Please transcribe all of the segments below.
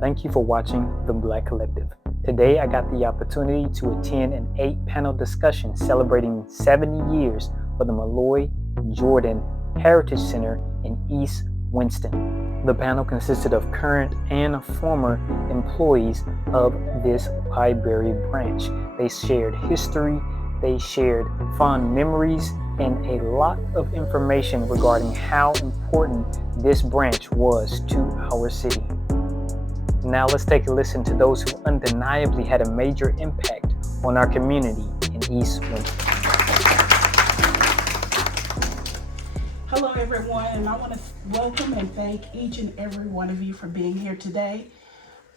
Thank you for watching The Black Collective. Today I got the opportunity to attend an 8-panel discussion celebrating 70 years for the Malloy Jordan Heritage Center in East Winston. The panel consisted of current and former employees of this library branch. They shared history, they shared fond memories, and a lot of information regarding how important this branch was to our city. Now let's take a listen to those who undeniably had a major impact on our community in East Winston. Hello everyone, and I want to welcome and thank each and every one of you for being here today.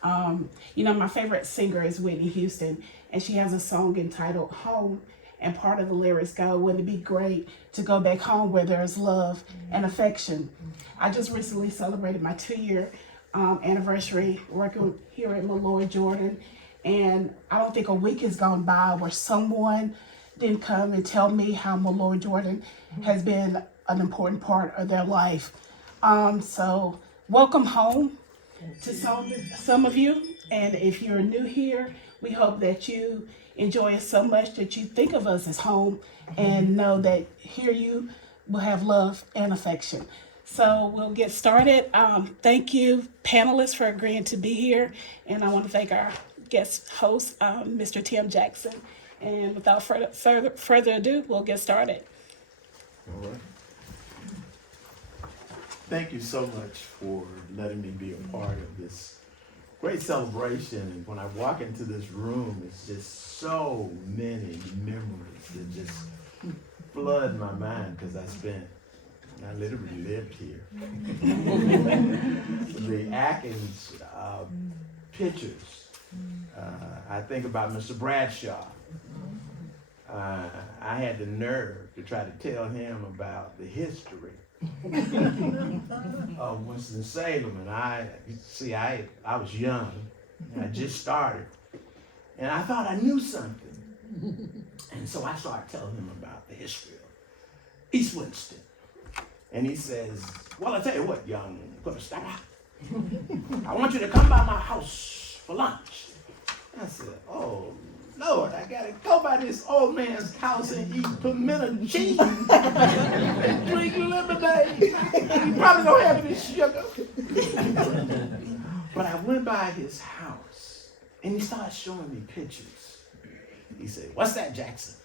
My favorite singer is Whitney Houston, and she has a song entitled Home, and part of the lyrics go, wouldn't it be great to go back home where there's love and affection? I just recently celebrated my 2-year anniversary working here at Malloy Jordan, and I don't think a week has gone by where someone didn't come and tell me how Malloy Jordan has been an important part of their life. So welcome home to some of you, and if you're new here, we hope that you enjoy it so much that you think of us as home and know that here you will have love and affection. So we'll get started. Thank you, panelists, for agreeing to be here. And I want to thank our guest host, Mr. Tim Jackson. And without further ado, we'll get started. All right. Thank you so much for letting me be a part of this great celebration. And when I walk into this room, it's just so many memories that just flood my mind because I literally lived here. The Atkins pictures, I think about Mr. Bradshaw. I had the nerve to try to tell him about the history of Winston-Salem, and I was young, and I just started, and I thought I knew something, and so I started telling him about the history of East Winston. And he says, well, I'll tell you what, young Star, I want you to come by my house for lunch. I said, oh, Lord, I gotta go by this old man's house and eat pimento cheese and drink lemonade. He probably don't have any sugar. But I went by his house and he started showing me pictures. He said, what's that, Jackson?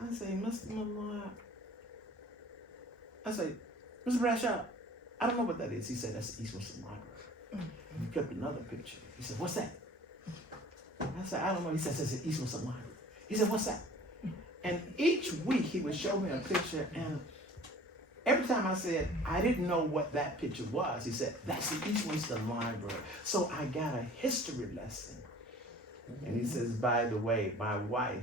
I say, Mr. Malloy. I say, Mr. Bradshaw, I don't know what that is. He said, that's the East Winston Library. He flipped another picture. He said, what's that? I said, I don't know. He said, it's the East Winston Library. He said, what's that? And each week he would show me a picture, and every time I said, I didn't know what that picture was, he said, that's the East Winston Library. So I got a history lesson. And he says, by the way, my wife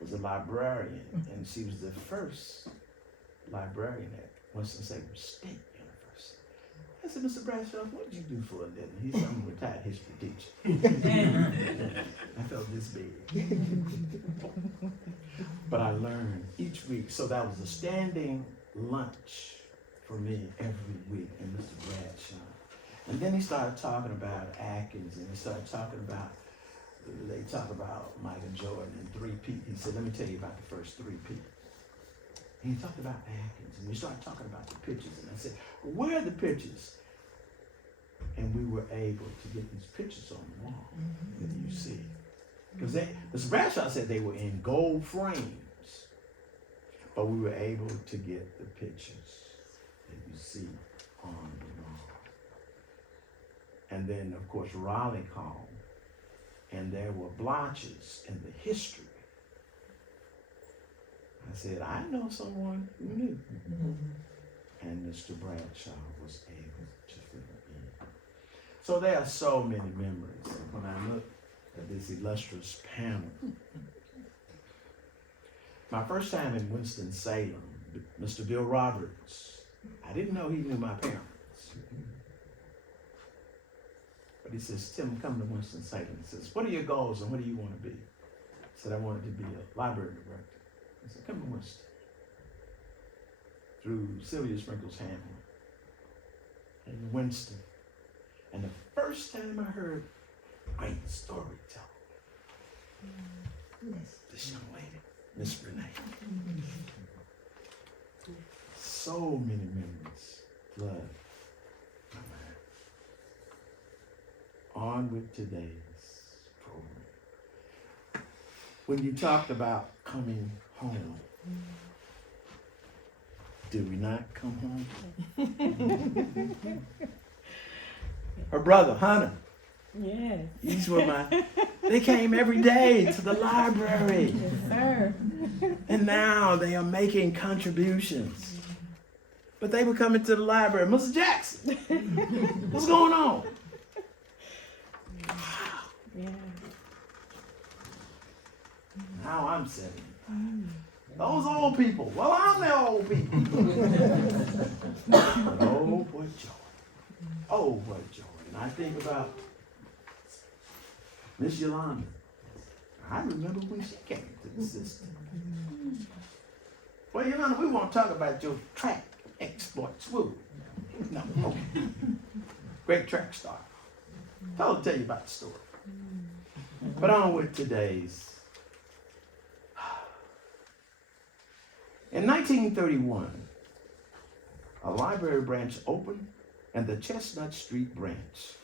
was a librarian, and she was the first librarian at Winston-Salem State University. I said, Mr. Bradshaw, what did you do for a living? He said, I'm a retired history teacher. I felt this big. But I learned each week. So that was a standing lunch for me every week, and Mr. Bradshaw. And then he started talking about Atkins, and he started talking about, they talk about Michael Jordan and 3P. He said, let me tell you about the first 3P. And he talked about Atkins, and we started talking about the pictures, and I said, where are the pictures? And we were able to get these pictures on the wall that you see. Because Mr. Bradshaw said they were in gold frames, but we were able to get the pictures that you see on the wall. And then, of course, Raleigh called, and there were blotches in the history. I said, I know someone who knew. And Mr. Bradshaw was able to fill in. So there are so many memories. When I look at this illustrious panel, my first time in Winston-Salem, Mr. Bill Roberts, I didn't know he knew my parents. But he says, Tim, come to Winston-Salem. He says, what are your goals and what do you want to be? I said, I wanted to be a library director. I said, come to Winston. Through Sylvia Sprinkles Hamlin in Winston. And the first first time I heard great storytelling. This young lady, Miss Renee. So many memories flood my mind. On with today's program. When you talked about coming home, did we not come home? Her brother, Hunter. Yes. These were they came every day to the library. Yes, sir. And now they are making contributions. But they were coming to the library. Mr. Jackson, what's going on? Yeah. Now I'm 70. Those old people. Well, I'm the old people. Oh, boy, joy. Oh, what joy. And I think about Miss Yolanda. I remember when she came to the system. Well, Yolanda, we won't talk about your track exploits, will we? No, okay. Great track star. I'll tell you about the story. But on with today's. In 1931, a library branch opened in the Chestnut Street branch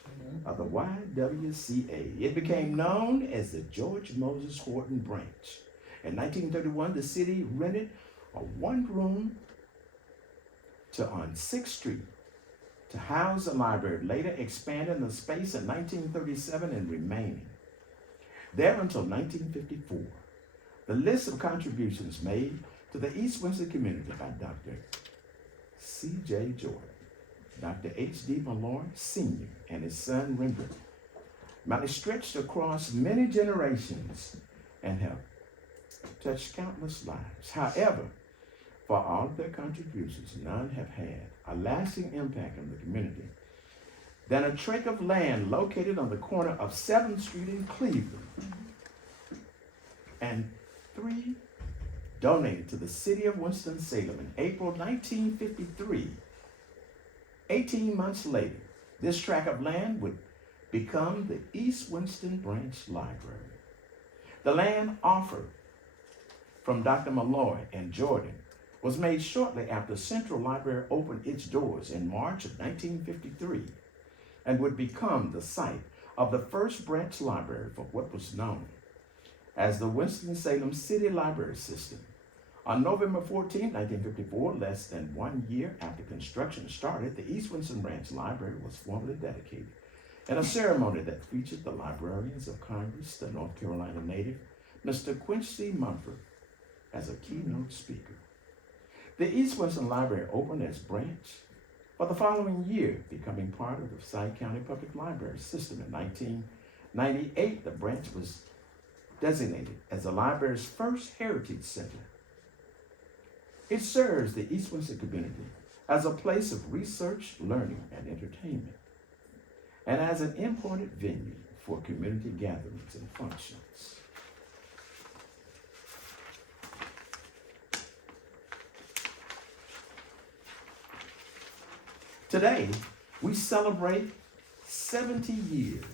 of the YWCA. It became known as the George Moses Horton branch. In 1931, the city rented a one-room on 6th Street to house the library, later expanding the space in 1937 and remaining there until 1954. The list of contributions made to the East Winston community by Dr. C.J. Jordan, Dr. H.D. Malloy Sr., and his son Rembrandt might have stretched across many generations and have touched countless lives. However, for all of their contributions, none have had a lasting impact on the community than a tract of land located on the corner of 7th Street in Cleveland and 3 donated to the city of Winston-Salem in April 1953. 18 months later, this tract of land would become the East Winston Branch Library. The land offered from Dr. Malloy and Jordan was made shortly after Central Library opened its doors in March of 1953 and would become the site of the first branch library for what was known as the Winston-Salem City Library System. On November 14, 1954, less than 1 year after construction started, the East Winston Branch Library was formally dedicated in a ceremony that featured the librarians of Congress, the North Carolina native, Mr. Quincy Mumford, as a keynote speaker. The East Winston Library opened as branch for the following year, becoming part of the Forsyth County Public Library System. In 1998, the branch was designated as the library's first heritage center. It serves the East Winston community as a place of research, learning, and entertainment, and as an important venue for community gatherings and functions. Today, we celebrate 70 years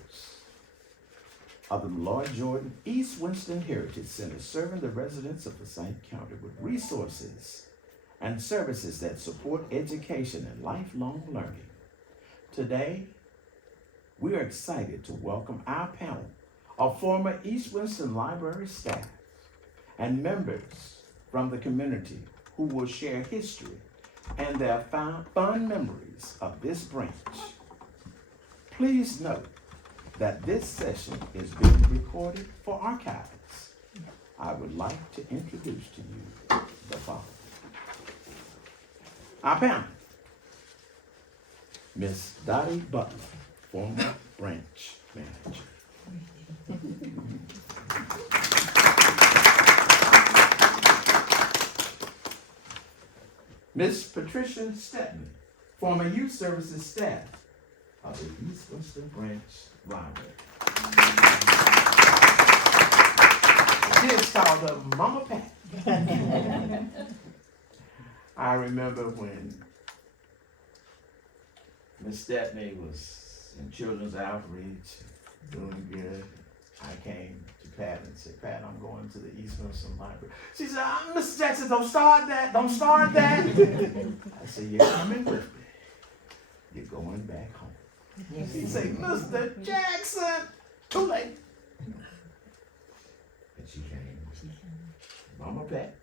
of the Malloy Jordan East Winston Heritage Center, serving the residents of Forsyth County with resources and services that support education and lifelong learning. Today, we are excited to welcome our panel of former East Winston Library staff and members from the community who will share history and their fond memories of this branch. Please note that this session is being recorded for archives. I would like to introduce to you the following. Our panel: Miss Dottie Butler, former branch manager. Miss Patricia Stepney, former youth services staff of the East Winston Branch Library. She is called the Mama Pat. I remember when Miss Stepney was in children's outreach, doing good. I came to Pat and said, Pat, I'm going to the East Winston Library. She said, Mr. Jackson, don't start that. Don't start that. I said, you're coming with me. You're going back home. She said, Mr. Jackson, too late. And she came. Mama Pat,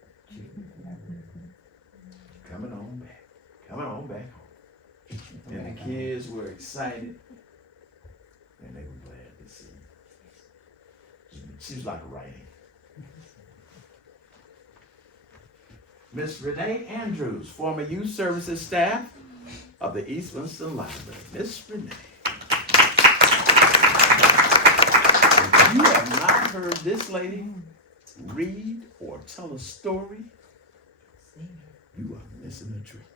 coming on back. Coming on back home. And the kids were excited. And they were glad to see. She was like a writing. Miss Renee Andrews, former youth services staff of the East Winston Library. Miss Renee. If you have not heard this lady read or tell a story, you are missing a treat.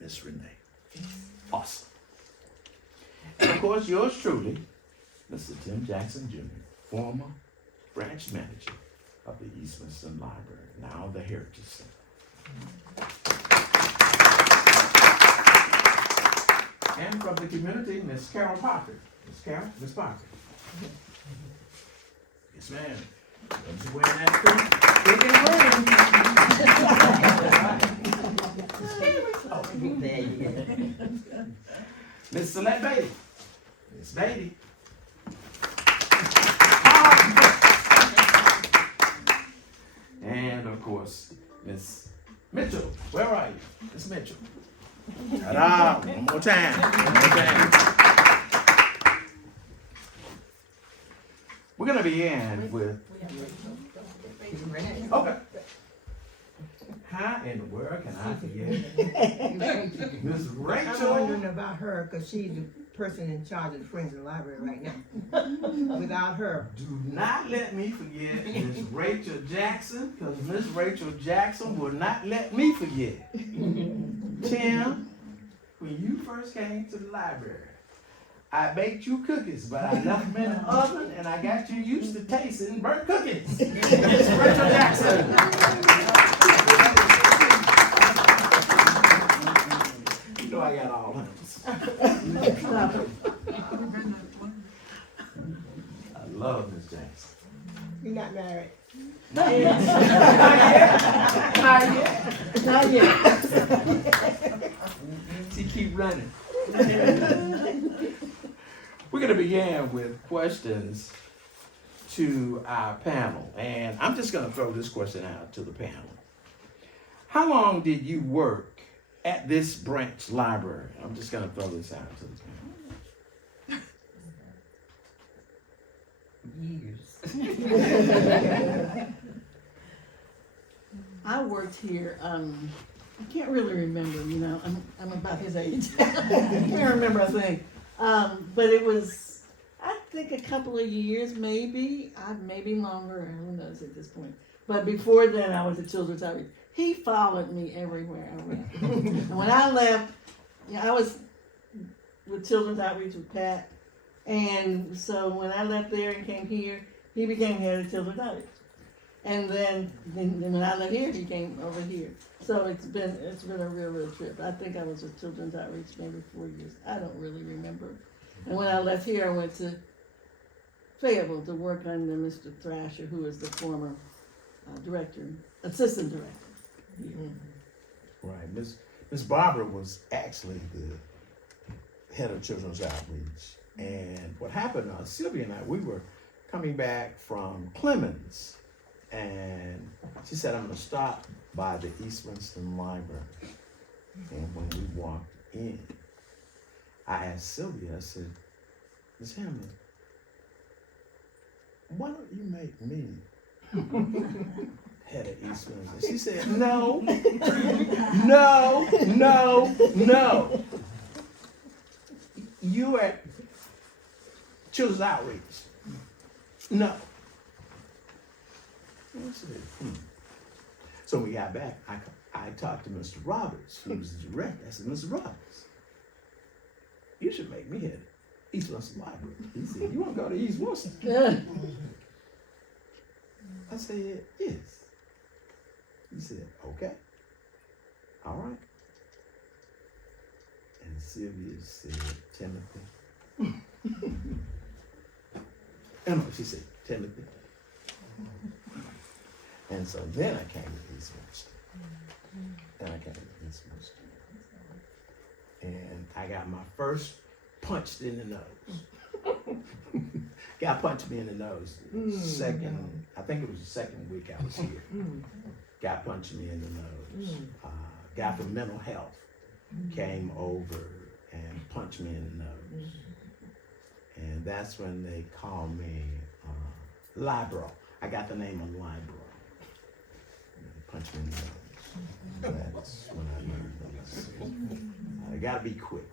Miss Renee. Awesome. And of course, yours truly, Mr. Tim Jackson Jr., former branch manager of the East Winston Library, now the Heritage Center. And from the community, Miss Carol Parker. Miss Carol, Miss Parker. Yes, ma'am. Don't you wear that too? Miss Celeste Beatty. Miss Beatty. And of course, Miss Mitchell. Where are you? Miss Mitchell. Ta-da! One more time. One more time. We're gonna begin with. Okay. How in the world can I forget Miss I'm Rachel? wondering about her because she's the person in charge of the Friends of the Library right now. Without her, Do not let me forget Miss Rachel Jackson, because Miss Rachel Jackson will not let me forget. Tim, when you first came to the library, I baked you cookies, but I left them in the oven and I got you used to tasting burnt cookies. Miss Rachel Jackson. You know I got all hands. I love Miss Jackson. you're not married. Not yet. Not yet. She keep running. We're going to begin with questions to our panel. And I'm just going to throw this question out to the panel. How long did you work at this branch library? I'm just going to throw this out to the panel. I worked here, I can't really remember, I'm about his age. I can't remember a thing. But it was, I think a couple of years, maybe longer, who knows at this point. But before then, I was at Children's Outreach. He followed me everywhere I went. And when I left, I was with Children's Outreach with Pat. And so when I left there and came here, he became head of Children's Outreach. And then when I left here, he came over here. So it's been a real trip. I think I was with Children's Outreach maybe 4 years. I don't really remember. And when I left here, I went to Fayetteville to work under Mr. Thrasher, who is the former assistant director. Right. Miss Barbara was actually the head of Children's Outreach. And what happened, Sylvia and I, we were coming back from Clemens. And she said, I'm going to stop by the East Winston Library. And when we walked in, I asked Sylvia, I said, Miss Hamlin, why don't you make me head of East Winston? She said, no. You at Children's Outreach. No. I said, So when we got back, I talked to Mr. Roberts, who was the director. I said, Mr. Roberts, you should make me head of East Winston Library. He said, you want to go to East Winston? I said, yes. He said, okay. All right. And Sylvia said, Timothy, And she said, Timothy. And so then I came to East Winston. And I got my first punched in the nose. Guy punched me in the nose. I think it was the second week I was here. Guy punched me in the nose. Guy from mental health came over and punched me in the nose. And that's when they called me Libro. I got the name of Libro. They punched me in the nose. That's when I learned this. I gotta be quick.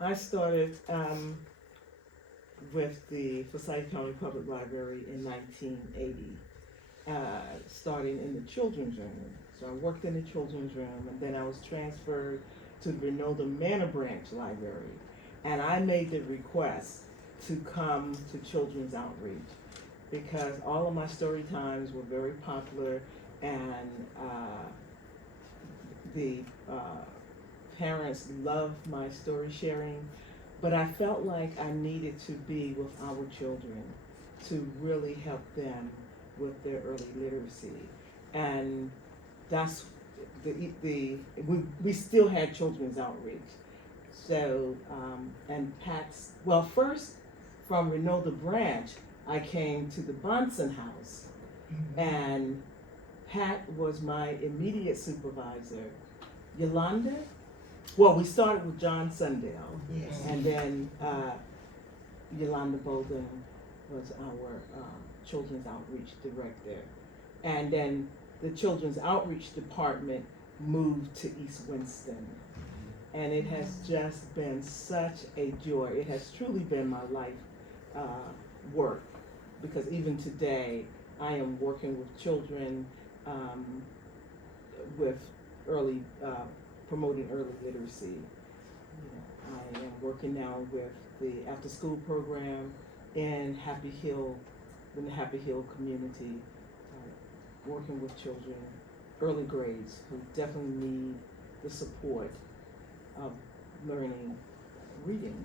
I started with the Forsyth County Public Library in 1980, starting in the children's room. So I worked in the children's room, and then I was transferred to the Reynolda Manor Branch Library, and I made the request to come to Children's Outreach because all of my story times were very popular, and the parents loved my story sharing, but I felt like I needed to be with our children to really help them with their early literacy. And that's we still had Children's Outreach. So, and Pat's, well, first from Reynolda Branch, I came to the Bonson House, and Pat was my immediate supervisor. Yolanda, well, we started with John Sundale, Yes. and then Yolanda Bolden was our Children's Outreach Director. And then the Children's Outreach Department moved to East Winston. And it has just been such a joy. It has truly been my life work, because even today I am working with children with early, promoting early literacy. I am working now with the after-school program in Happy Hill, in the Happy Hill community, working with children, early grades, who definitely need the support of learning reading.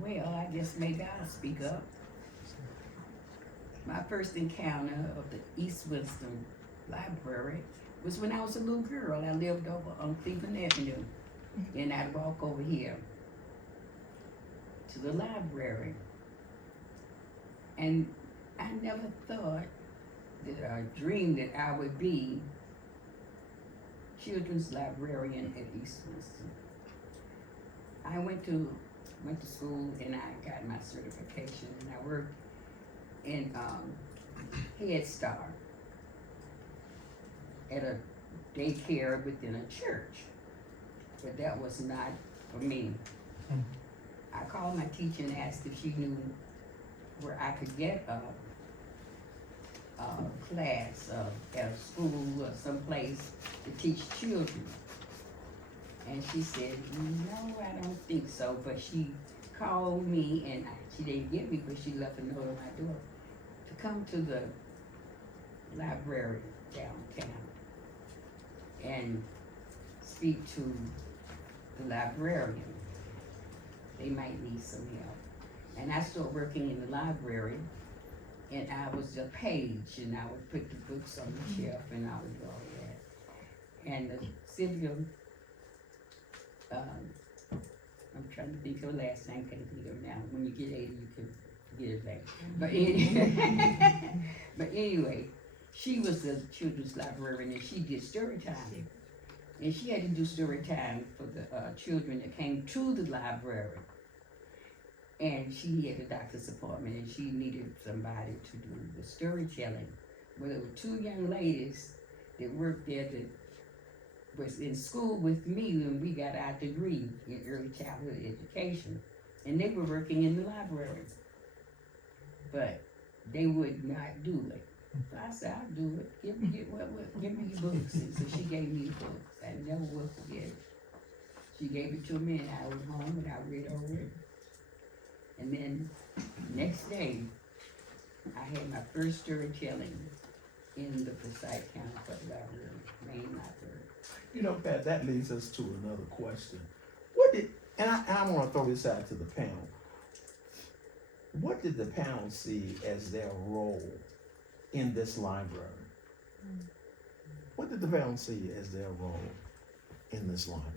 Well, I guess maybe I'll speak up. My first encounter of the East Winston Library was when I was a little girl. I lived over on Cleveland Avenue, and I'd walk over here to the library. And I never thought that I dreamed that I would be children's librarian at East Winston. I went to school and I got my certification, and I worked in Head Start at a daycare within a church, but that was not for me. I called my teacher and asked if she knew where I could get a class at a school or someplace to teach children. And she said, no, I don't think so. But she called me, and she didn't get me, but she left a note on my door to come to the library downtown and speak to the librarian. They might need some help. And I started working in the library, and I was a page, and I would put the books on the shelf, and I would do all that. And Sylvia, I'm trying to think of her last name, can't think of it now. When you get 80, you can get it back. But anyway, she was the children's librarian, and she did story time. And she had to do story time for the children that came to the library. And she had a doctor's appointment, and she needed somebody to do the storytelling. Well, there were two young ladies that worked there that was in school with me when we got our degree in early childhood education, and they were working in the library, but they would not do it. So I said, I'll do it. Give me your books. And so she gave me the books. I never will forget it. She gave it to me, and I was home, and I read over it. And then next day, I had my first storytelling in the Forsyth County Public Library, main library. You know, Pat, that leads us to another question. What did, and I want to throw this out to the panel. What did the panel see as their role in this library? What did the panel see as their role in this library?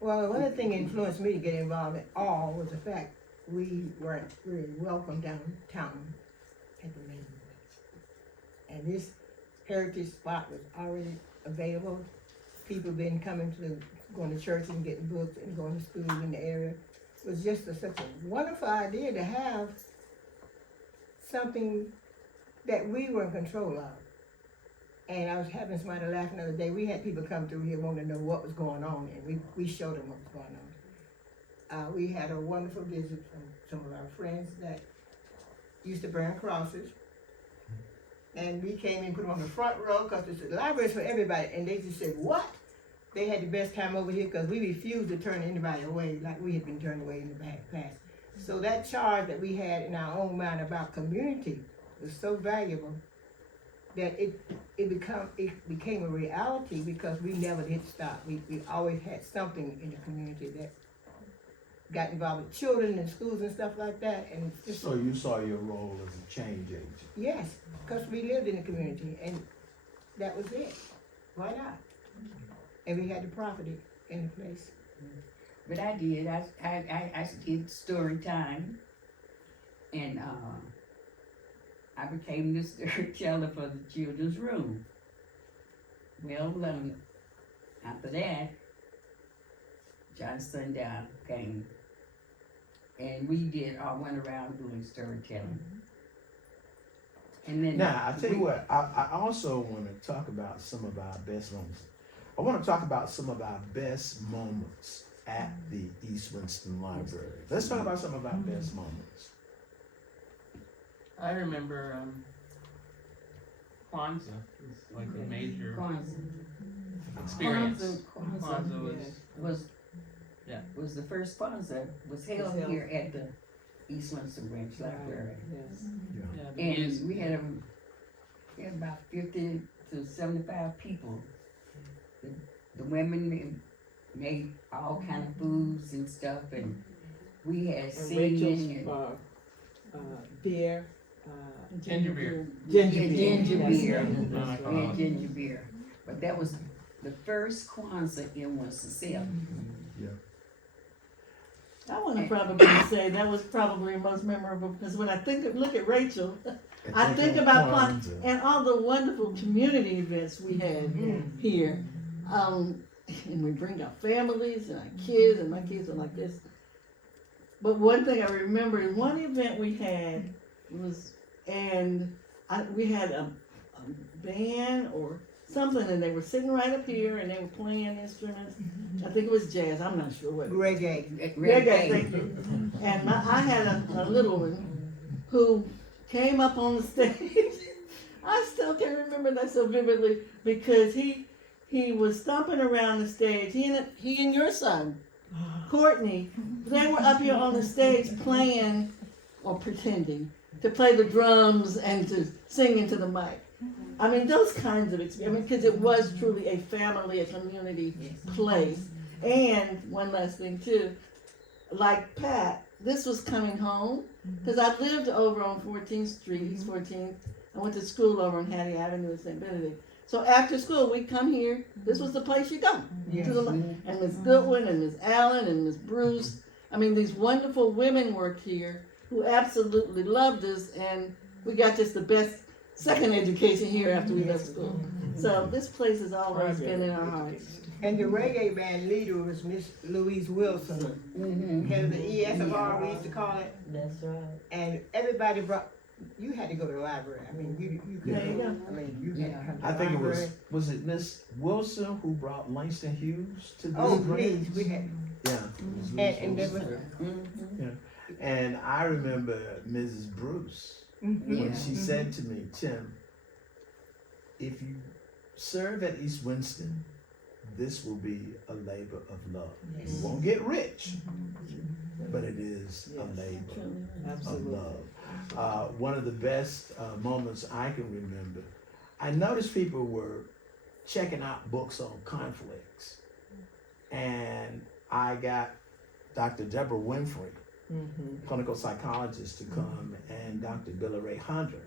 Well, one of the things that influenced me to get involved at all was the fact we weren't really welcome downtown at the main. And this heritage spot was already available. People been coming going to church and getting books and going to school in the area. It was just such a wonderful idea to have something that we were in control of. And I was having somebody laugh the other day. We had people come through here wanting to know what was going on, and we showed them what was going on. We had a wonderful visit from some of our friends that used to burn crosses. And we came and put them on the front row because the library is for everybody. And they just said, what? They had the best time over here because we refused to turn anybody away like we had been turned away in the past. So that charge that we had in our own mind about community was so valuable that it became a reality because we never did stop. We always had something in the community that got involved with children and schools and stuff like that. And it's just, So you saw your role as a change agent? yes, because we lived in the community and that was it. Why not? And we had the property in the place. But I did, I did story time, and, I became the storyteller for the children's room. Well, after that, John Sundown came, and we went around doing storytelling. And then Now, I tell you what, I also want to talk about some of our best moments. I want to talk about some of our best moments at the East Winston Library. Let's talk about some of our best moments. I remember Kwanzaa was like a major experience. Kwanzaa was the first Kwanzaa was held here at the East Winston Branch Library. Yes. Yeah. And we had about 50 to 75 people. The women made all kind of foods and stuff, and we had And singing Rachel's beer. Ginger beer. Ginger Yeah, beer. ginger That's beer. right. That's right. We had ginger beer. But that was the first Kwanzaa in Winston-Salem. I want to probably say that was probably most memorable because when I look at Rachel, I think about Kwanzaa. and all the wonderful community events we had here. And we bring our families and our kids, and my kids are like this. But one thing I remember, one event we had was, we had a band or something, and they were sitting right up here, and they were playing instruments. I think it was jazz. I'm not sure what. Reggae. Reggae, thank you. And I had a little one who came up on the stage. I still can remember that so vividly because he was stomping around the stage. He and your son, Courtney, they were up here on the stage playing or pretending to play the drums and to sing into the mic. I mean, those kinds of experiences, because it was truly a family, a community place. And one last thing too, like Pat, this was coming home, because I lived over on 14th Street, East 14th. I went to school over on Hattie Avenue in St. Benedict. So after school, we'd come here. This was the place you go. Yes. And Miss Goodwin and Miss Allen and Miss Bruce. I mean, these wonderful women worked here who absolutely loved us, and we got just the best second education here after we left school. So this place has always been in our hearts. And the reggae band leader was Miss Louise Wilson, head of the ESFR, we used to call it. That's right. And everybody you had to go to the library. I mean, you could. There you go. I mean, you had to come to I the think it library. was it Miss Wilson who brought Langston Hughes to this Oh, branch? please, we had. Yeah. And there was. And I remember Mrs. Bruce when she said to me, Tim, if you serve at East Winston, this will be a labor of love. You won't get rich, but it is a labor of love. One of the best moments I can remember, I noticed people were checking out books on conflicts. And I got Dr. Deborah Winfrey, clinical psychologist, to come, and Dr. Billy Ray Hunter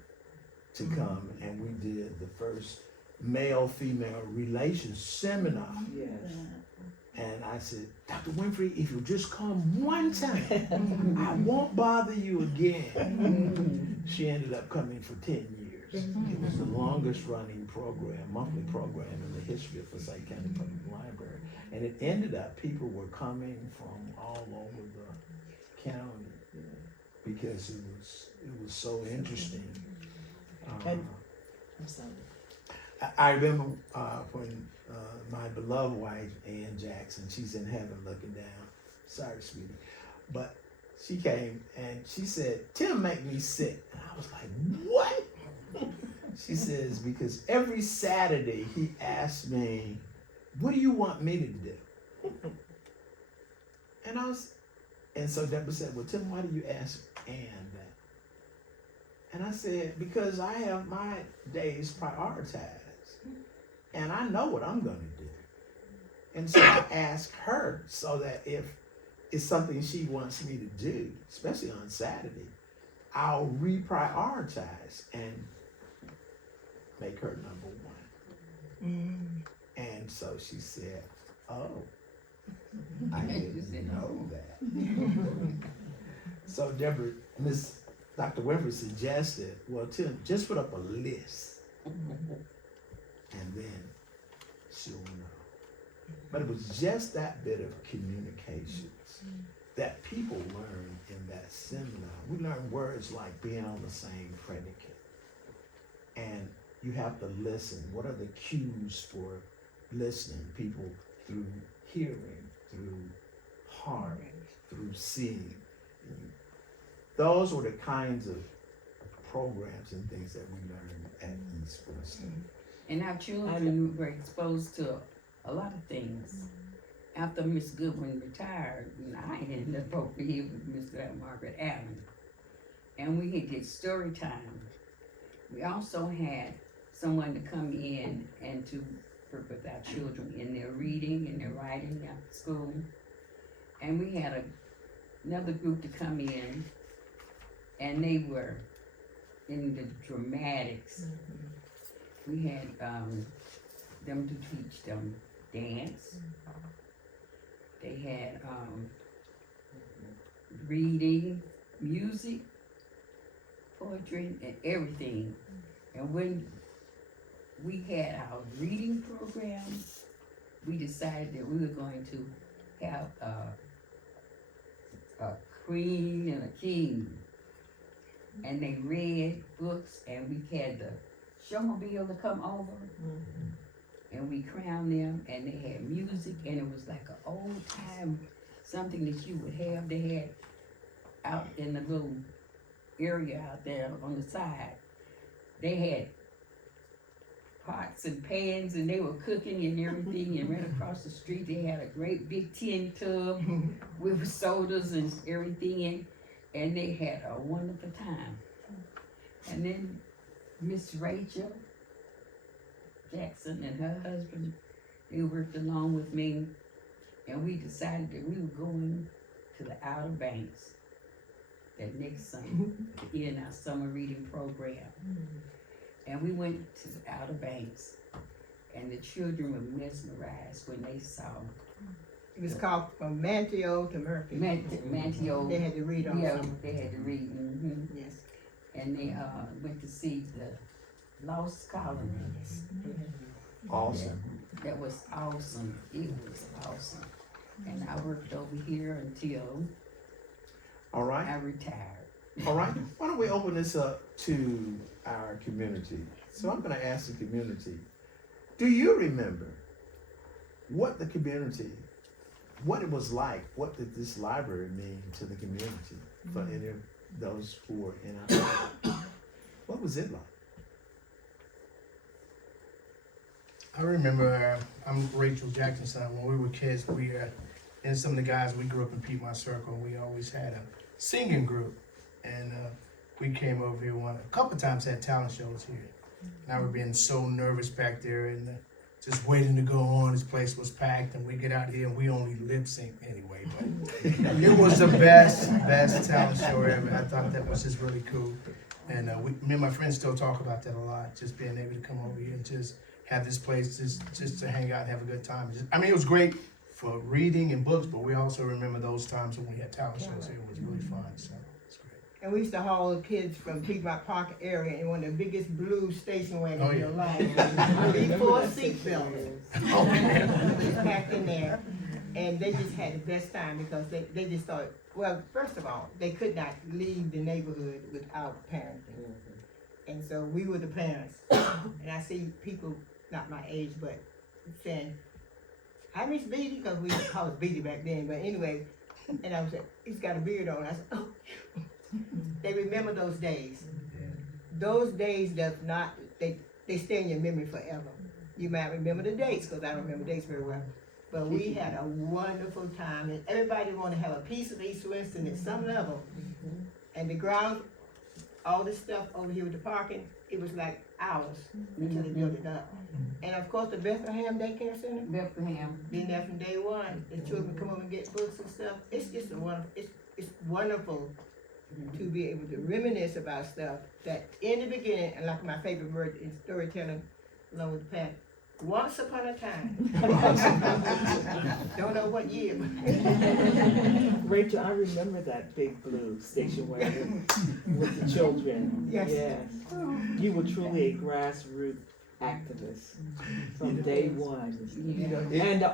to come, and we did the first male-female relations seminar. Yes. And I said, Dr. Winfrey, if you just come one time, I won't bother you again. She ended up coming for 10 years. It was the longest running program, monthly program in the history of Forsyth County Public Library. And it ended up, people were coming from all over the county because it was so interesting. And I'm sorry. I remember when my beloved wife, Ann Jackson, she's in heaven looking down. Sorry, sweetie. But she came and she said, Tim make me sick. And I was like, what? She says, because every Saturday he asks me, what do you want me to do? And so Deborah said, well, Tim, why do you ask Ann that? And I said, because I have my days prioritized. And I know what I'm going to do. And so I asked her so that if it's something she wants me to do, especially on Saturday, I'll reprioritize and make her number one. And so she said, oh, I didn't know that. So Deborah, Dr. Winfrey suggested, well, Tim, just put up a list. And then she'll know. But it was just that bit of communications that people learned in that seminar. We learned words like being on the same predicate. And you have to listen. What are the cues for listening? People through hearing, through heart, through seeing. Those were the kinds of programs and things that we learned at East Winston. And our children were exposed to a lot of things. After Miss Goodwin retired, I ended up over here with Mr. and Margaret Allen. And we did story time. We also had someone to come in and to work with our children in their reading and their writing after school. And we had another group to come in, and they were in the dramatics. We had them to teach them dance. They had reading, music, poetry, and everything. And when we had our reading program, we decided that we were going to have a queen and a king. And they read books, and we had the showmobile to come over, and we crowned them, and they had music, and it was like an old time, something that you would have. They had out in the little area out there on the side, they had pots and pans, and they were cooking and everything, and right across the street they had a great big tin tub with sodas and everything in, and they had a wonderful time. And then Miss Rachel Jackson and her husband, they worked along with me, and we decided that we were going to the Outer Banks that next summer to end our summer reading program. And we went to the Outer Banks, and the children were mesmerized when they saw. It was called From Manteo to Murphy. Manteo. They had to read on Yeah, summer. they had to read. Yes. And they went to see the Lost Colony. Awesome. That was awesome. It was awesome. And I worked over here until All right. I retired. All right. Why don't we open this up to our community? So I'm going to ask the community, do you remember what the community, what it was like? What did this library mean to the community for any of those who were in our What was it like? I remember, I'm Rachel Jackson's son. When we were kids, and some of the guys, we grew up in Piedmont Circle, we always had a singing group. And we came over here a couple times, had talent shows here. And I remember being so nervous back there in the just waiting to go on. This place was packed, and we get out here and we only lip sync anyway. But it was the best talent show ever. I thought that was just really cool. And me and my friends still talk about that a lot, just being able to come over here and just have this place just to hang out and have a good time. It was great for reading and books, but we also remember those times when we had talent shows here. It was really fun, so it's great. And we used to haul the kids from Piedmont Park area in one of the biggest blue station wagons Oh, in yeah. your life. Before seatbelts. Oh, man. Just packed in there. And they just had the best time because they just thought, well, first of all, they could not leave the neighborhood without parenting. And so we were the parents. And I see people, not my age, but saying, hi, Miss Beatty, because we called us Beatty back then, but anyway, and I was like, he's got a beard on. I said, oh. They remember those days. Those days does not, they stay in your memory forever. You might remember the dates, because I don't remember dates very well. But we had a wonderful time, and everybody wanted to have a piece of East Winston at some level. And the ground, all this stuff over here with the parking, it was like ours until they built it up. And of course, the Bethlehem Daycare Center, Bethlehem. been there from day one. The children come over and get books and stuff. It's just it's wonderful to be able to reminisce about stuff that in the beginning, and like my favorite word in storytelling, along with Pat, once upon a time. Don't know what year. Rachel, I remember that big blue station wagon with the children. Yes. You were truly a grassroots activist from day one. And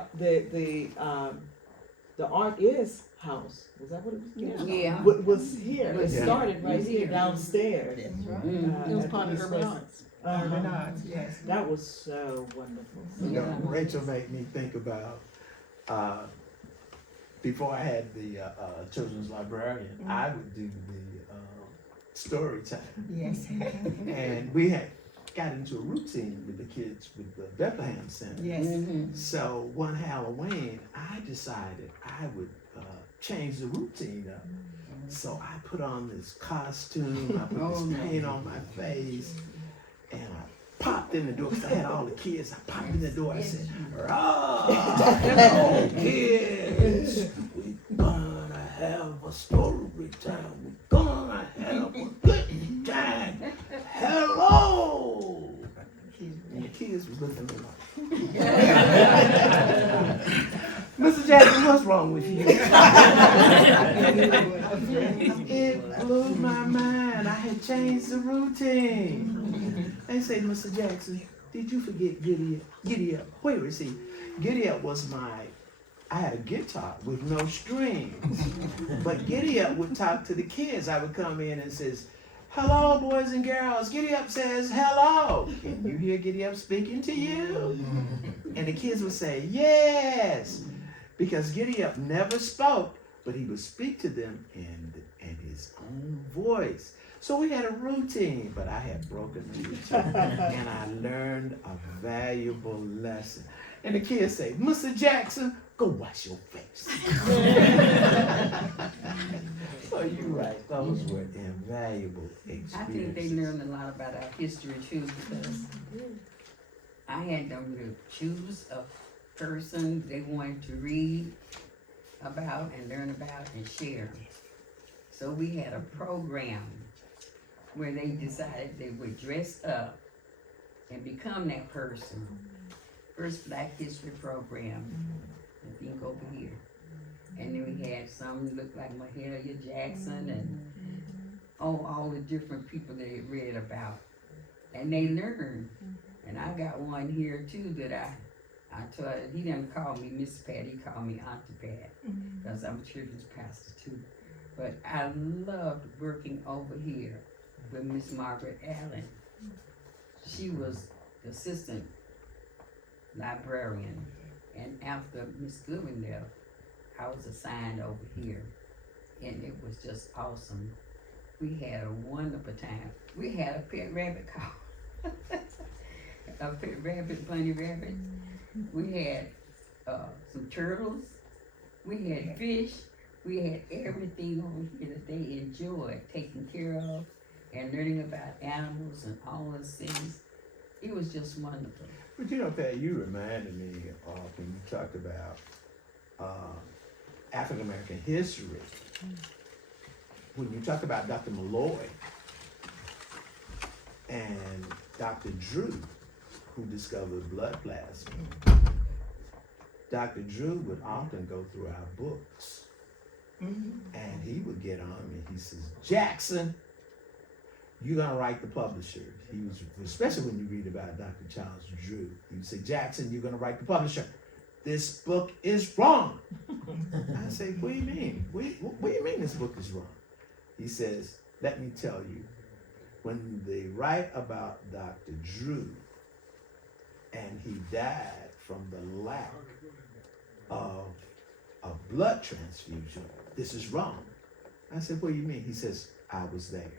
the Art Is house, was that what it was? Yeah. Was here. It Yeah. started right It's here here. downstairs. Mm. It was part of Urban Arts. Urban Arts, yes. That was so wonderful. Yeah. Rachel made me think about, before I had the children's librarian, I would do the story time. Yes. And we had got into a routine with the kids with the Bethlehem Center. Yes. Mhm. So one Halloween, I decided I would change the routine up. So I put on this costume, I put Oh, this no. paint on my face, and I popped in the door, because I had all the kids. I popped in the door, I said, hello kids, we gonna have a story time, we gonna have a good time, hello. And the kids was looking at me like, Mr. Jackson, what's wrong with you? It blew my mind. I had changed the routine. They say, Mr. Jackson, did you forget Giddy Up? Giddy Up. Where is he? Giddy Up was I had a guitar with no strings. But Giddy Up would talk to the kids. I would come in and says, hello, boys and girls. Giddy Up says, hello. Can you hear Giddy Up speaking to you? And the kids would say, yes. Because Giddy Up never spoke, but he would speak to them in his own voice. So we had a routine, but I had broken the routine. And I learned a valuable lesson. And the kids say, Mr. Jackson, go wash your face. So you're right, those were invaluable experiences. I think they learned a lot about our history too, because I had them to choose a person they wanted to read about and learn about and share. So we had a program where they decided they would dress up and become that person. First Black History program, I think over here. And then we had some that looked like Mahalia Jackson and all the different people they read about. And they learned. And I got one here too that I told, he didn't call me Miss Pat, he called me Aunty Pat, because I'm a children's pastor too. But I loved working over here with Miss Margaret Allen. She was the assistant librarian, and after Miss Goodwin left, I was assigned over here, and it was just awesome. We had a wonderful time. We had a pet rabbit call, a pet rabbit, bunny rabbit. We had some turtles. We had fish. We had everything over here that they enjoyed taking care of and learning about animals and all those things. It was just wonderful. But you know, Pat, you reminded me of when you talked about African American history. When you talk about Dr. Malloy and Dr. Drew, who discovered blood plasma, Dr. Drew would often go through our books, and he would get on me. He says, Jackson, you're gonna write the publisher. He was, especially when you read about Dr. Charles Drew, he would say, Jackson, you're gonna write the publisher. This book is wrong. I say, what do you mean? What do you mean this book is wrong? He says, let me tell you, when they write about Dr. Drew and he died from the lack of a blood transfusion, this is wrong. I said, what do you mean? He says, I was there.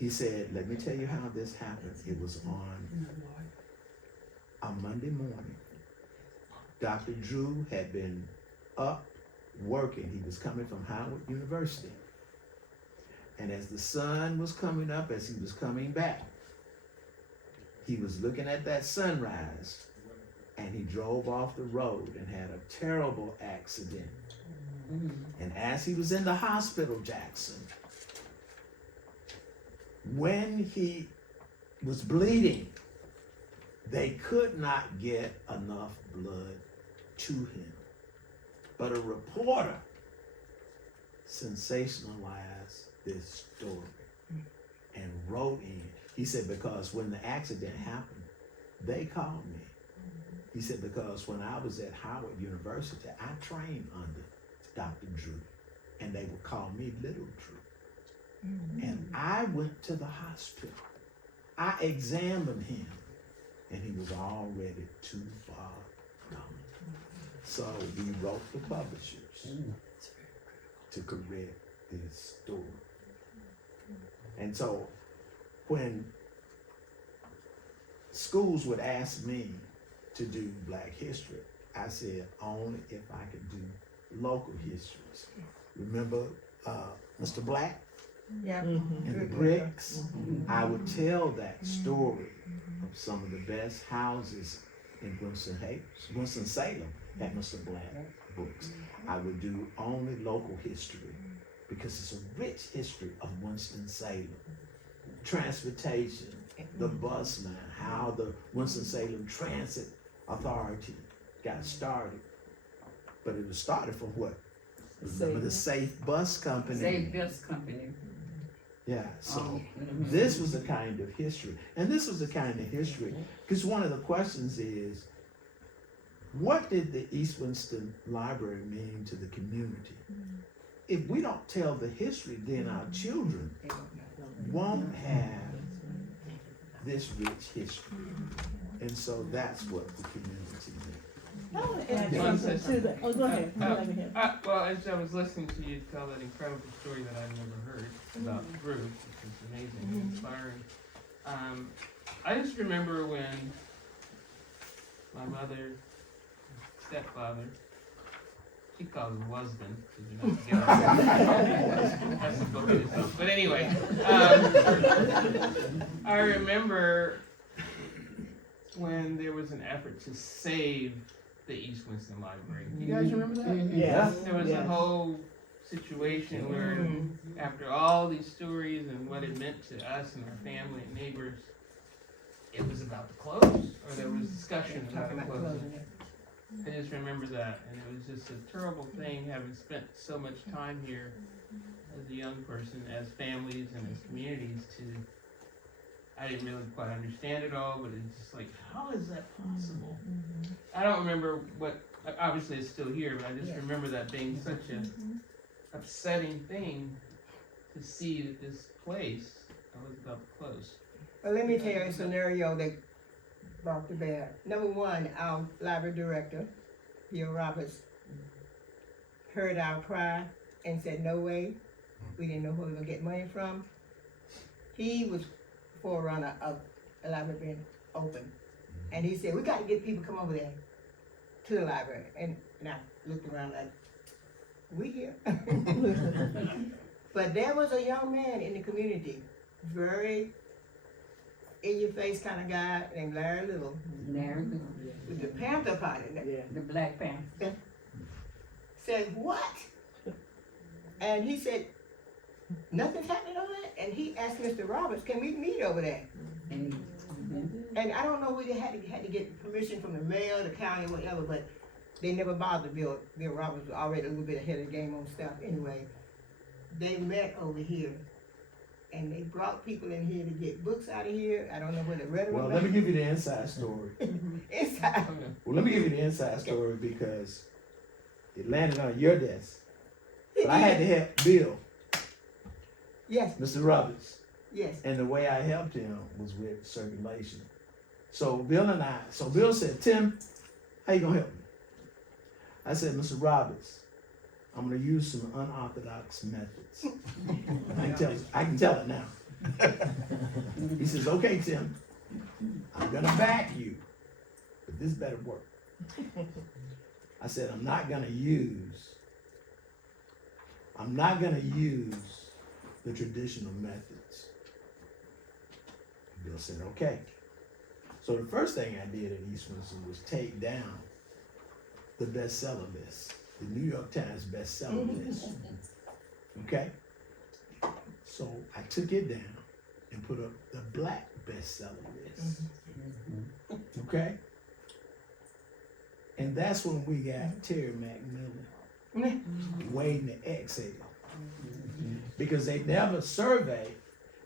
He said, let me tell you how this happened. It was on a Monday morning. Dr. Drew had been up working. He was coming from Howard University. And as the sun was coming up, as he was coming back, he was looking at that sunrise, and he drove off the road and had a terrible accident. And as he was in the hospital, Jackson, when he was bleeding, they could not get enough blood to him. But a reporter sensationalized this story and wrote in. He said, because when the accident happened, they called me. He said, because when I was at Howard University, I trained under Dr. Drew, and they would call me Little Drew. And I went to the hospital. I examined him, and he was already too far gone. So we wrote the publishers to correct this story. And so when schools would ask me to do Black history, I said only if I could do local histories. Remember Mr. Black? Yeah. And the bricks? I would tell that story of some of the best houses in Winston-Salem at Mr. Black books. I would do only local history because it's a rich history of Winston-Salem. Transportation, the bus line, how the Winston-Salem Transit Authority got started. But it was started from what? Remember the Safe Bus Company? Safe Bus Company. Yeah, so this was the kind of history. And this was the kind of history, because one of the questions is, what did the East Winston Library mean to the community? If we don't tell the history, then our children won't have this rich history. And so that's what the community meant. I want to add something to that. Oh, go ahead. Well, as I was listening to you tell that incredible story that I've never heard about the group, which is amazing and inspiring, I just remember when my mother, stepfather, she calls him husband, because you're not together. That's the book of itself. But anyway, I remember when there was an effort to save the East Winston Library. You guys remember that? Yeah. There was a whole situation where after all these stories and what it meant to us and our family and neighbors, it was about to close, or there was discussion about closing it. I just remember that, and it was just a terrible thing having spent so much time here as a young person, as families and as communities I didn't really quite understand it all, but it's just like, how is that possible? I don't remember what, obviously it's still here, but I just remember that being such an upsetting thing to see that this place was about to close. Well, let me tell you a scenario that brought to bear. Number one, our library director, Bill Roberts, heard our cry and said, no way. We didn't know who we were going to get money from. He was forerunner of the library being open. And he said, we got to get people to come over there to the library. And I looked around like, we here? But there was a young man in the community, very in-your-face kind of guy named Larry Little with the Panther Party. Yeah. The Black Panther. Said, what? And he said, nothing's happening on that? And he asked Mr. Roberts, can we meet over there? And And I don't know whether they had to get permission from the mayor, the county, whatever, but they never bothered Bill. Bill Roberts was already a little bit ahead of the game on stuff. Anyway, they met over here, and they brought people in here to get books out of here. I don't know where the read Well, let me give you the inside story. inside. Well, let me give you the inside story because it landed on your desk. But I had to help Bill, Yes, Mr. Roberts. yes. And the way I helped him was with circulation. So Bill said, Tim, how you gonna help me? I said, Mr. Roberts, I'm gonna use some unorthodox methods. I can tell it now. He says, okay, Tim, I'm gonna back you, but this better work. I said, I'm not gonna use the traditional methods. Bill said, okay. So the first thing I did at East Winston was take down the bestseller list, the New York Times bestseller list. Okay? So I took it down and put up the black bestseller list. Okay? And that's when we got Terry McMillan waiting to exhale. Because they never surveyed,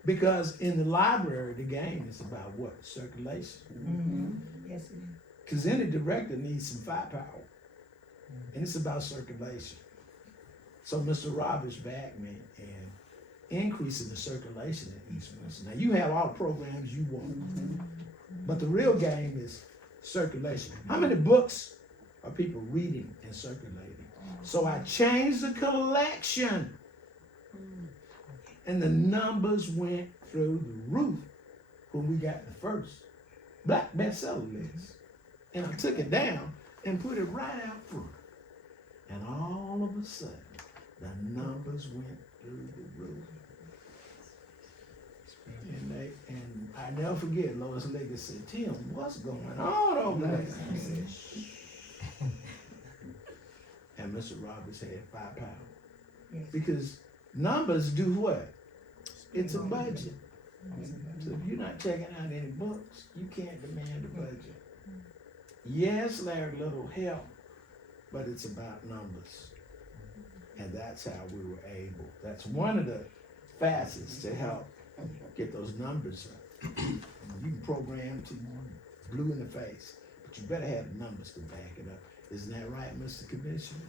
because in the library, the game is about what? Circulation. Yes, it is. Because any director needs some firepower. And it's about circulation. So Mr. Roberts backed me and increasing the circulation at East Winston. Now you have all the programs you want, but the real game is circulation. How many books are people reading and circulating? So I changed the collection, and the numbers went through the roof when we got the first black bestseller list. And I took it down and put it right out front. And all of a sudden, the numbers went through the roof. And I never forget, Lois Leggett said, Tim, what's going on over there? I said, shh. And Mr. Roberts had firepower. Yes. Because numbers do what? It's a budget. So if you're not checking out any books, you can't demand a budget. Yes, Larry Little helped, but it's about numbers. And that's how we were able. That's one of the facets to help get those numbers up. You can program to blue in the face, but you better have the numbers to back it up. Isn't that right, Mr. Commissioner?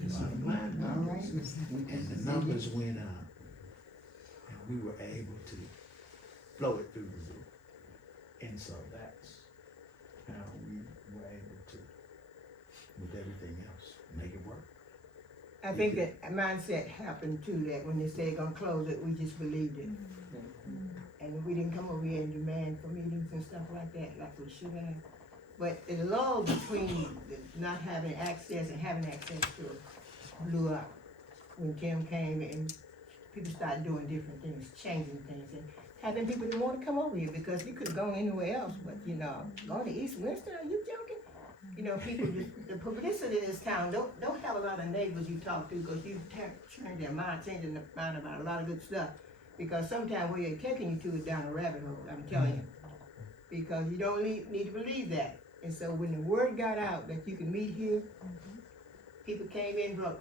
Bottom line numbers. And the numbers went up, and we were able to flow it through the roof. And so that's how we were able to, with everything else, make it work. I think that mindset happened too, that when they said they're gonna close it, we just believed it. And we didn't come over here and demand for meetings and stuff like that, like we should have. But the lull between the not having access and having access to it blew up when Tim came and people started doing different things, changing things, and having people that want to come over here, because you could have gone anywhere else, but going to East Winston, are you joking? People, the publicity in this town don't have a lot of neighbors you talk to, because you change their mind, changing their mind about a lot of good stuff. Because sometimes where they're taking you to is down a rabbit hole, I'm telling you. Because you don't need to believe that. And so when the word got out that you can meet here, people came in from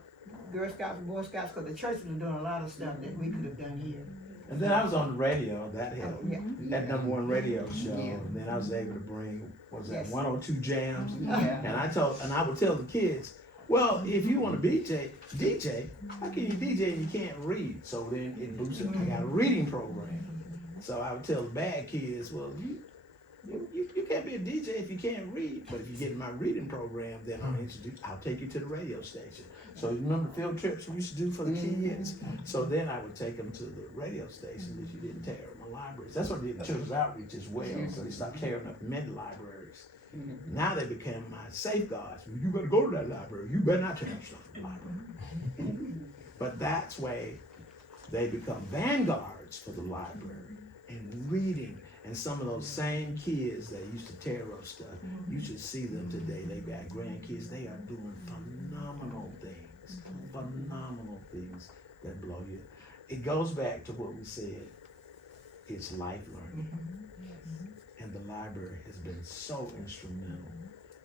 Girl Scouts and Boy Scouts, because the churches were doing a lot of stuff that we could have done here. And then I was on the radio, that helped. Yeah. That #1 radio show, and then I was able to bring, Yes. 102 jams. Yeah. And I would tell the kids, well, if you want to DJ, how can you DJ and you can't read? So then it boosted, I got a reading program. So I would tell the bad kids, well, you can't be a DJ if you can't read. But if you get in my reading program, then I'll take you to the radio station. So you remember the field trips we used to do for the kids? So then I would take them to the radio station if you didn't tear up my libraries. That's what I did the children's outreach as well. So they stopped tearing up many libraries. Now they became my safeguards. You better go to that library. You better not tear up the library. But that's why they become vanguards for the library and reading. And some of those same kids that used to tear up stuff, you should see them today. They got grandkids. They are doing phenomenal things that blow you. It goes back to what we said. It's life learning. And the library has been so instrumental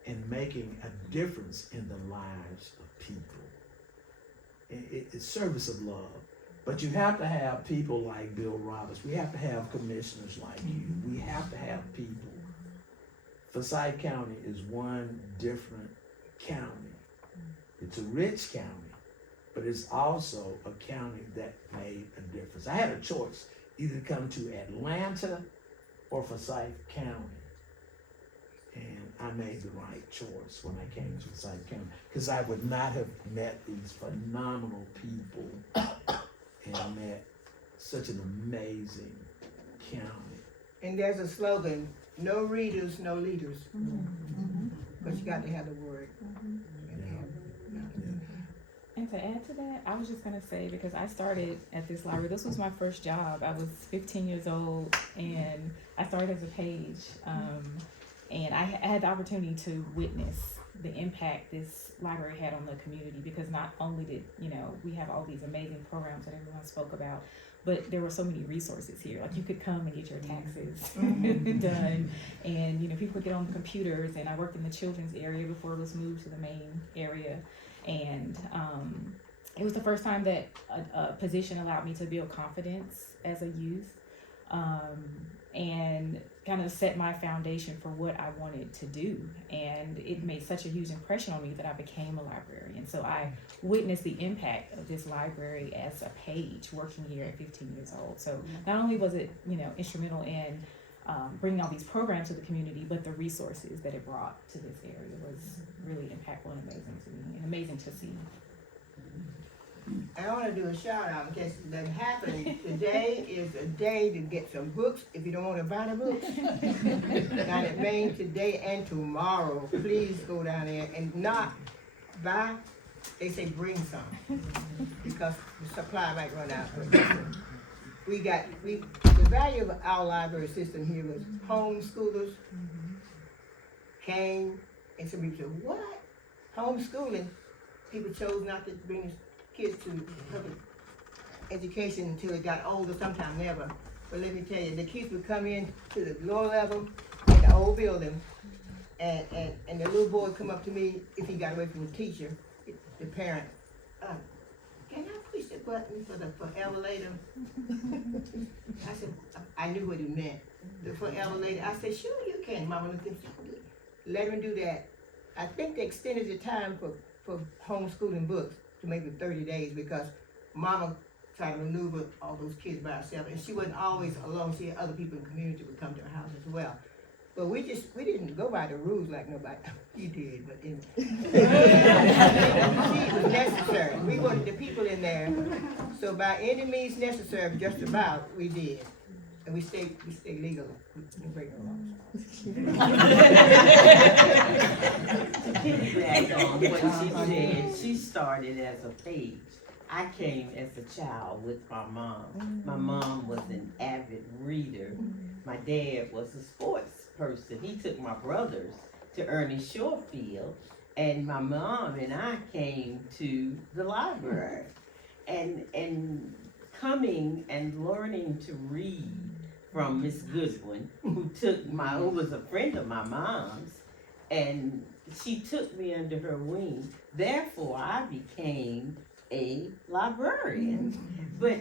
in making a difference in the lives of people. It's service of love. But you have to have people like Bill Roberts. We have to have commissioners like you. We have to have people. Forsyth County is one different county. It's a rich county, but it's also a county that made a difference. I had a choice, either come to Atlanta or Forsyth County. And I made the right choice when I came to Forsyth County, because I would not have met these phenomenal people and met such an amazing county. And there's a slogan, no readers, no leaders. Because you got to have the word. And to add to that, I was just going to say, because I started at this library, this was my first job. I was 15 years old, and I started as a page. And I had the opportunity to witness the impact this library had on the community, because not only did, we have all these amazing programs that everyone spoke about, but there were so many resources here. Like, you could come and get your taxes done, and people could get on the computers. And I worked in the children's area before it was moved to the main area. And it was the first time that a position allowed me to build confidence as a youth, and kind of set my foundation for what I wanted to do. And it made such a huge impression on me that I became a librarian. So I witnessed the impact of this library as a page working here at 15 years old. So not only was it, instrumental in bringing all these programs to the community, but the resources that it brought to this area was really impactful and amazing to me, and amazing to see. I want to do a shout out in case that happened. Today is a day to get some books if you don't want to buy the books. Down at Maine today and tomorrow. Please go down there and not buy. They say bring some, because the supply might run out. The value of our library system here was homeschoolers came, and some people said, what? Homeschooling? People chose not to bring the kids to public education until they got older, sometimes never. But let me tell you, the kids would come in to the lower level in the old building, and the little boy would come up to me if he got away from the teacher, the parent. Can I push the button for the forever later? I said, I knew what he meant. The forever later. I said, sure you can, Mama. Let him do that. I think they extended the time for homeschooling books to make it 30 days, because Mama tried to maneuver all those kids by herself, and she wasn't always alone. She had other people in the community would come to her house as well. But we didn't go by the rules like nobody. You did, but anyway. It was necessary. We wanted the people in there. So by any means necessary, just about, we did. And we stayed legal. We didn't break no laws. To piggyback on what she said, she started as a page. I came as a child with my mom. My mom was an avid reader. My dad was a sports person. He took my brothers to Ernest Shorefield, and my mom and I came to the library. And coming and learning to read from Miss Goodwin, who was a friend of my mom's, and she took me under her wing. Therefore, I became a librarian. But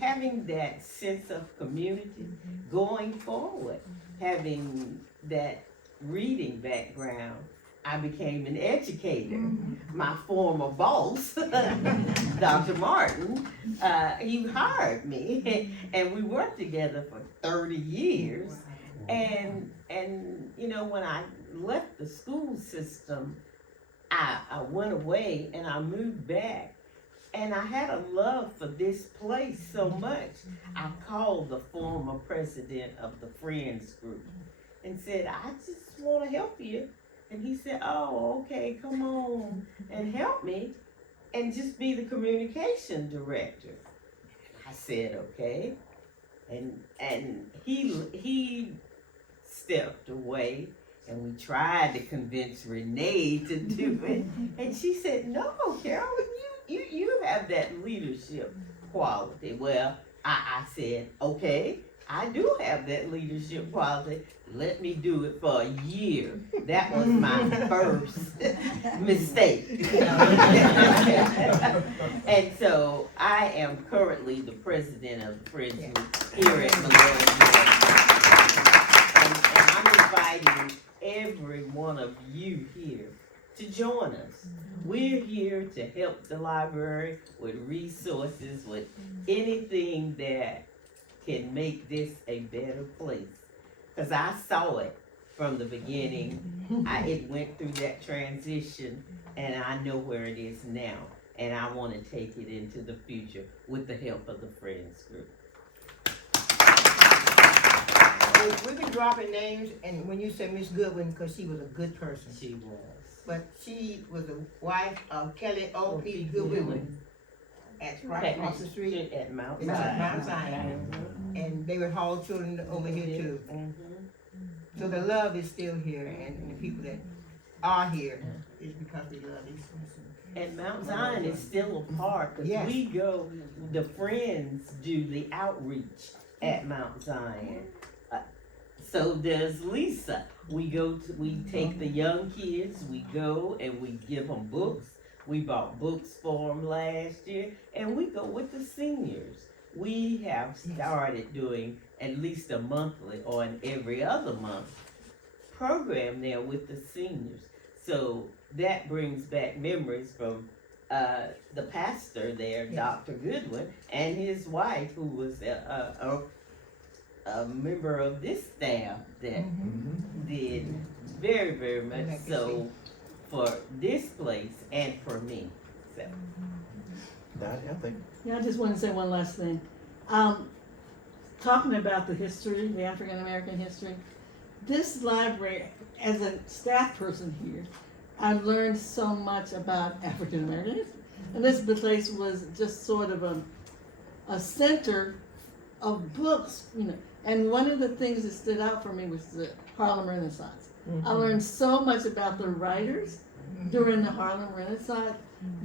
having that sense of community going forward, having that reading background, I became an educator. My former boss, Dr. Martin, he hired me, and we worked together for 30 years. And when I left the school system, I went away and I moved back, and I had a love for this place so much. I called the former president of the Friends group and said, I just want to help you. And he said, oh, okay, come on and help me and just be the communication director. I said, okay. and he stepped away, and we tried to convince Renee to do it, and she said, "No, Carolyn, you have that leadership quality." Well, I said, "Okay, I do have that leadership quality. Let me do it for a year." That was my first mistake. And so I am currently the president of the Friends Group here at Malloy. And I'm inviting every one of you here to join us. We're here to help the library with resources, with anything that can make this a better place. Because I saw it from the beginning. It went through that transition, and I know where it is now. And I want to take it into the future with the help of the Friends Group. We've been dropping names, and when you said Miss Goodwin, because she was a good person. She was. But she was the wife of Kelly O.P. Goodwin at right across the street. At Mount Mount Zion. Zion. And they would haul children over here too. Mhm. So the love is still here, and the people that are here is because we love these ones. And Mount Zion is still a part, because Yes. we go, the Friends do the outreach at Mount Zion. So does Lisa. We take the young kids, we go and we give them books. We bought books for them last year, and we go with the seniors. We have started doing at least a monthly or an every other month program there with the seniors. So that brings back memories from the pastor there, Dr. Goodwin, and his wife, who was a member of this staff that did very, very much so for this place and for me. So. I think. Yeah, I just want to say one last thing. Talking about the history, the African American history, this library, as a staff person here, I've learned so much about African American history. And this place was just sort of a center of books, you know. And one of the things that stood out for me was the Harlem Renaissance. I learned so much about the writers during the Harlem Renaissance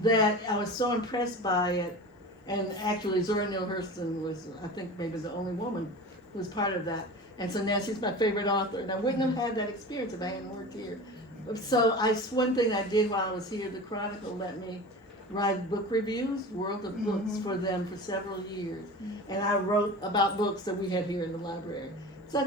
that I was so impressed by it. And actually, Zora Neale Hurston was, I think, maybe the only woman who was part of that. And so now she's my favorite author. And I wouldn't have had that experience if I hadn't worked here. So one thing I did while I was here, the Chronicle let me write book reviews, World of Books, for them for several years. And I wrote about books that we had here in the library. So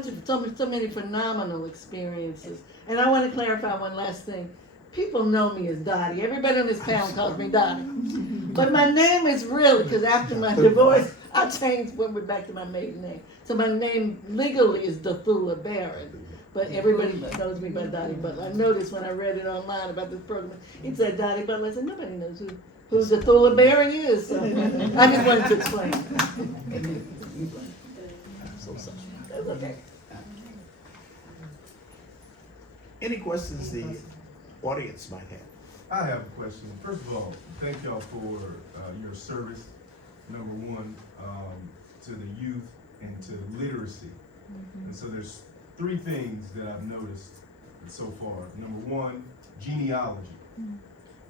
many phenomenal experiences. And I want to clarify one last thing. People know me as Dottie. Everybody on this panel calls me Dottie. But my name is really, because after my divorce, I went back to my maiden name. So my name legally is Dothula Barron. But everybody knows me by Dottie Butler. I noticed when I read it online about this program, it said Dottie Butler. I said, nobody knows who Dothula Barron is. So I just wanted to explain. That's okay. Any questions the audience might have? I have a question. First of all, thank y'all for your service, number one, to the youth and to literacy. And so there's three things that I've noticed so far. Number one, genealogy.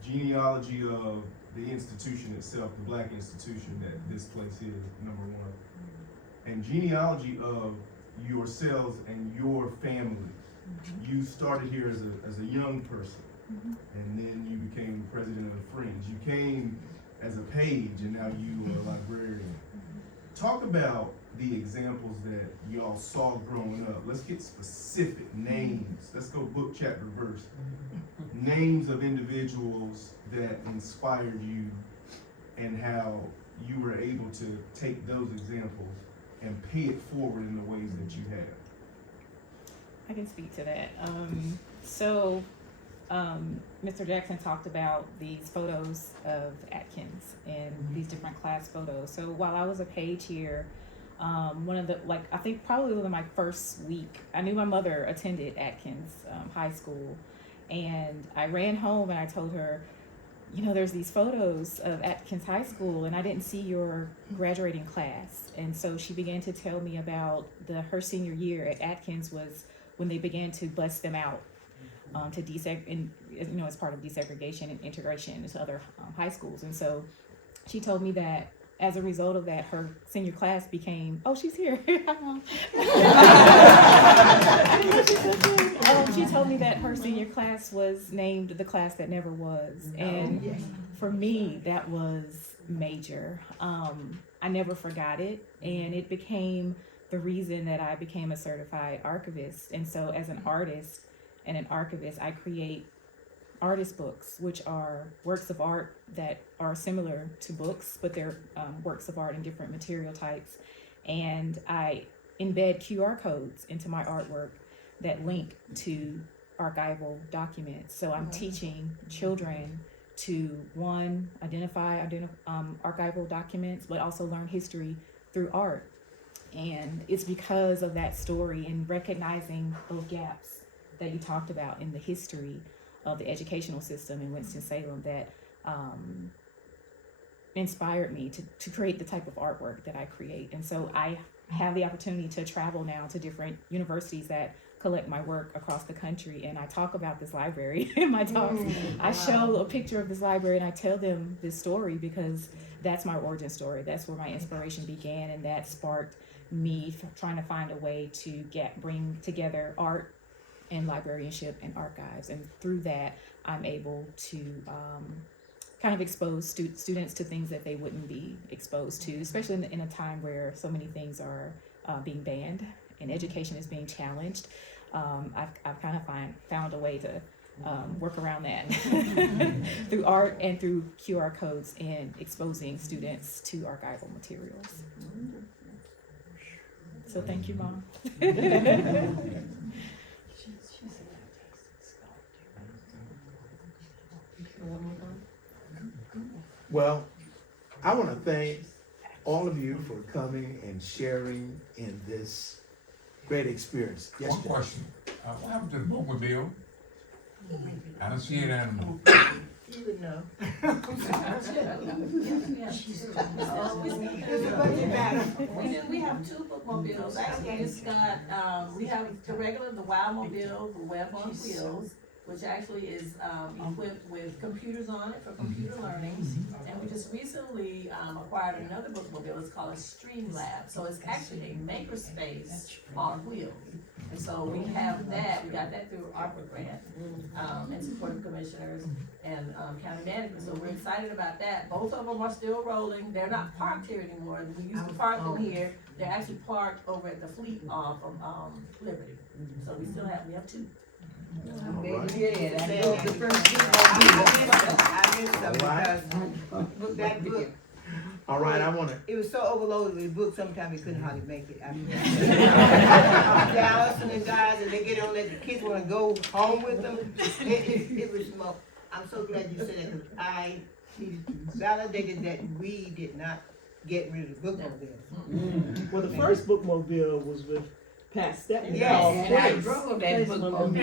Genealogy of the institution itself, the black institution that this place is, number one. And genealogy of yourselves and your family. You started here as a young person, and then you became president of the Friends. You came as a page, and now you are a librarian. Talk about the examples that y'all saw growing up. Let's get specific names. Let's go book, chapter, verse. Names of individuals that inspired you and how you were able to take those examples and pay it forward in the ways that you have. I can speak to that. Mr. Jackson talked about these photos of Atkins and these different class photos. So while I was a page here, I think probably within my first week, I knew my mother attended Atkins High School, and I ran home and I told her, there's these photos of Atkins High School, and I didn't see your graduating class. And so she began to tell me about her senior year at Atkins was when they began to bust them out to as part of desegregation and integration into other high schools. And so she told me that as a result of that, her senior class became, she's here. She told me that her senior class was named the class that never was. And for me, that was major. I never forgot it, and it became the reason that I became a certified archivist. And so as an artist and an archivist, I create artist books, which are works of art that are similar to books, but they're works of art in different material types. And I embed QR codes into my artwork that link to archival documents. So I'm teaching children to, one, identify archival documents, but also learn history through art. And it's because of that story and recognizing those gaps that you talked about in the history of the educational system in Winston-Salem that inspired me to create the type of artwork that I create. And so I have the opportunity to travel now to different universities that collect my work across the country, and I talk about this library in my talks. I show a picture of this library and I tell them this story because that's my origin story. That's where my inspiration began, and that sparked me trying to find a way to bring together art and librarianship and archives. And through that, I'm able to kind of expose students to things that they wouldn't be exposed to, especially in a time where so many things are being banned and education is being challenged. I've kind of found a way to work around that through art and through QR codes and exposing students to archival materials. So thank you, Mom. Well, I want to thank all of you for coming and sharing in this great experience. Yes, One Jay? question. What happened to the bookmobile? I don't see it anymore. You would know. We have two bookmobiles. Actually, it's got, we have the regular, the Wildmobile, the Web on Wheels, which actually is equipped with computers on it for computer learning. And we just recently acquired another bookmobile. It's called a Stream Lab. So it's actually a makerspace on wheels. And so we have that. We got that through ARPA grant and support of commissioners and county management. So we're excited about that. Both of them are still rolling. They're not parked here anymore. We used to park them here. They're actually parked over at the fleet off of Liberty. So we have two. All right, I want to. It was so overloaded with books, sometimes we couldn't hardly make it. Dallas and the guys, and they get on there, the kids want to go home with them. It was, I'm so glad you said that, because I needed to validate that we did not get rid of the bookmobile. Well, the first bookmobile was with Pat Stepney. Yes, And I drove that bookmobile.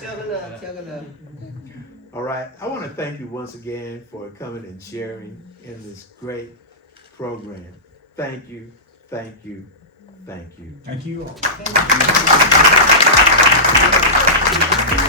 Chug a love. All right, I want to thank you once again for coming and sharing in this great program. Thank you, thank you, thank you. Thank you all. Thank you.